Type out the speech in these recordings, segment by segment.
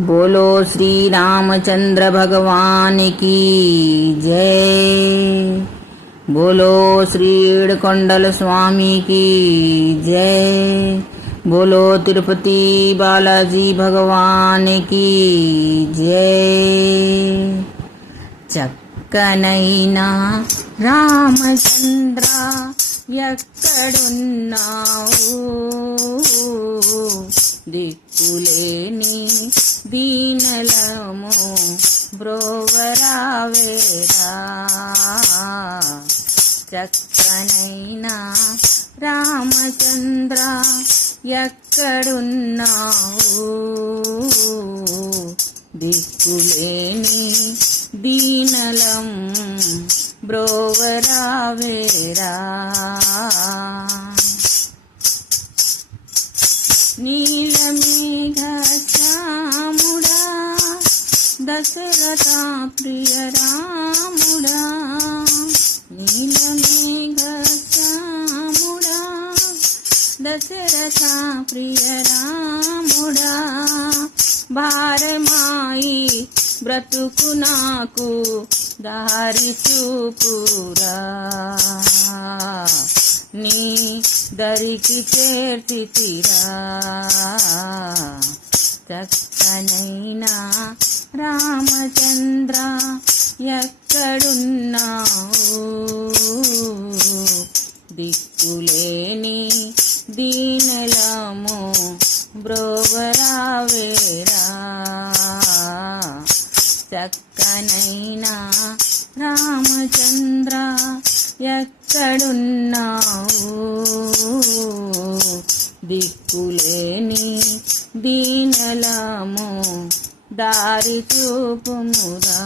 बोलो श्री रामचंद्र भगवान की जय। बोलो श्री एड़कोंडल स्वामी की जय। बोलो तिरुपति बालाजी भगवान की जय। చక్కనైనా రామచంద్ర ఎక్కడున్నావు, దిక్కులేని దీనలము బ్రోవరావేరా. చక్కనైనా రామచంద్ర ఎక్కడున్నావు, దిక్కులేని దీనలం బ్రోవరావేరా. నీలమేఘ శ్యాముడా దశరథ ప్రియ రాముడా, నీలమేఘ శ్యాముడా దశరథ ప్రియ రాముడా, భారమాయి బ్రతుకు నాకు దారి చూపురా, నీ దరికి చేర్చితిరా. చక్కనైనా రామచంద్ర ఎక్కడున్నావు, దిక్కులేని దీనలము బ్రోవరావేరా. చక్కనైనా రామచంద్ర ఎక్కడున్నావు, దిక్కులేని దీనలము దారి చూపుమురా.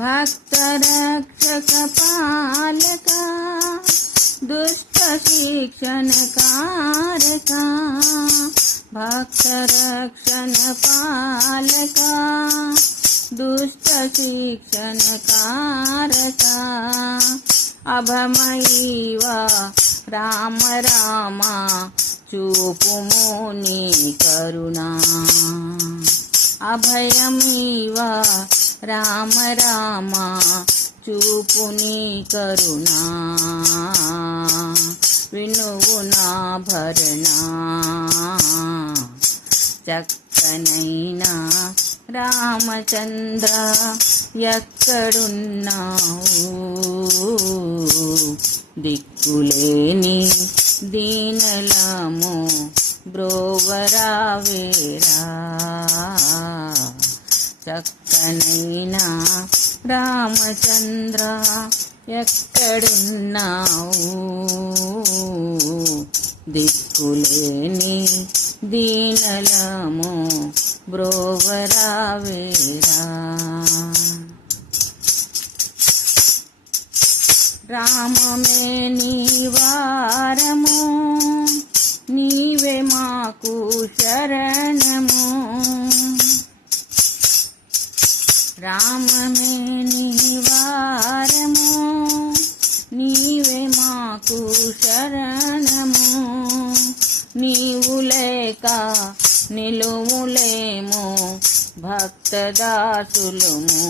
భక్త రక్షక పాలక దుష్ట శిక్షణ కారక, భక్త రక్షణ పాలక దుష్ట శిక్షణ కారక, అభమయీవా రామ రామ చూపుము నీ కరుణా, అభయమీవా రామ రామ చూపు నీ కరుణా, వినువు నా భరణా. చక్కనైనా రామచంద్ర ఎక్కడున్నావు, దిక్కులేని దీనలము బ్రోవరావేరా. చక్కనైనా రామచంద్ర ఎక్కడున్నావు, దిక్కులేని దీనలము బ్రోవరావేరా. రామమే నీవారము, నీవే మాకు శరణము, రామమే నీవారము, నీవే మాకు శరణము, నీవు లేక నిలువులేము భక్తదాసులుము,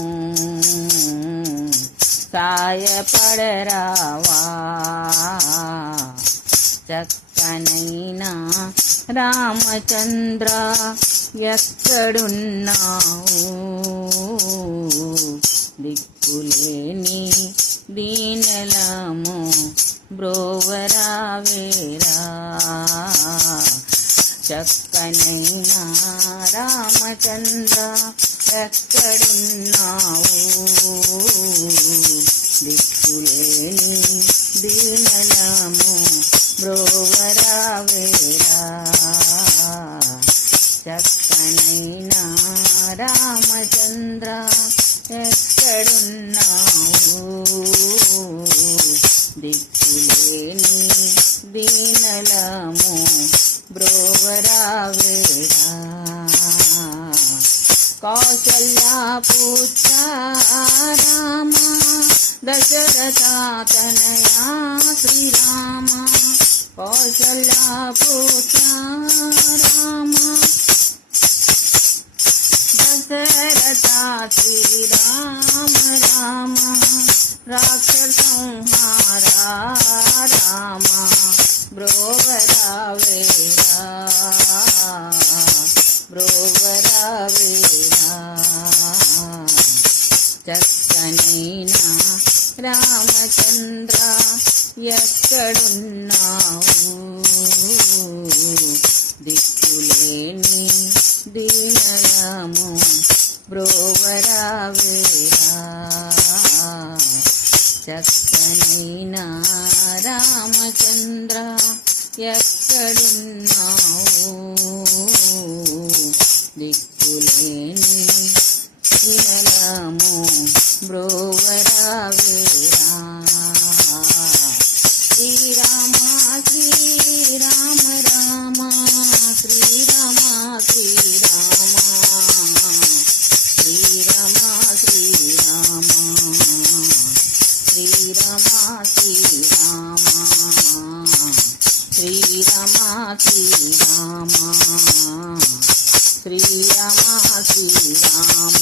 సాయపడరావా. చక్కనైనా రామచంద్ర ఎక్కడున్నావు, దిక్కులేని దీనలము బ్రోవరావేరా. చక్కనైనా రామచంద్ర ఎక్కడున్నావు, దిక్కులేని దీనలము బ్రోవరావేరా. చక్కనైనా రామచంద్ర ఎక్కడున్నావు, దిక్కులేని దీనలము బ్రోవరావేరా. కౌసల్యా పుత్ర రామ దశరథ తనయా శ్రీరామ, కౌసల్యాపుత్ర రామ దశరథ శ్రీరామ రామ రాక్షస సంహార రామ బ్రోవరా వేరా చక్కనైన రామచంద్ర ఎక్కడున్నావు దిక్కులేని దీనలము బ్రోవరా వేరా చక్కనైన రామచంద్ర ఎక్కడున్నావు దిక్కులేని వినలము బ్రోవరా వేరా శ్రీరామ శ్రీరామ రామ శ్రీరామ శ్రీరామ శ్రీరామ శ్రీరామ శ్రీరామ శ్రీరామ శ్రీరామ శ్రీరామ శ్రీరామ శ్రీరామ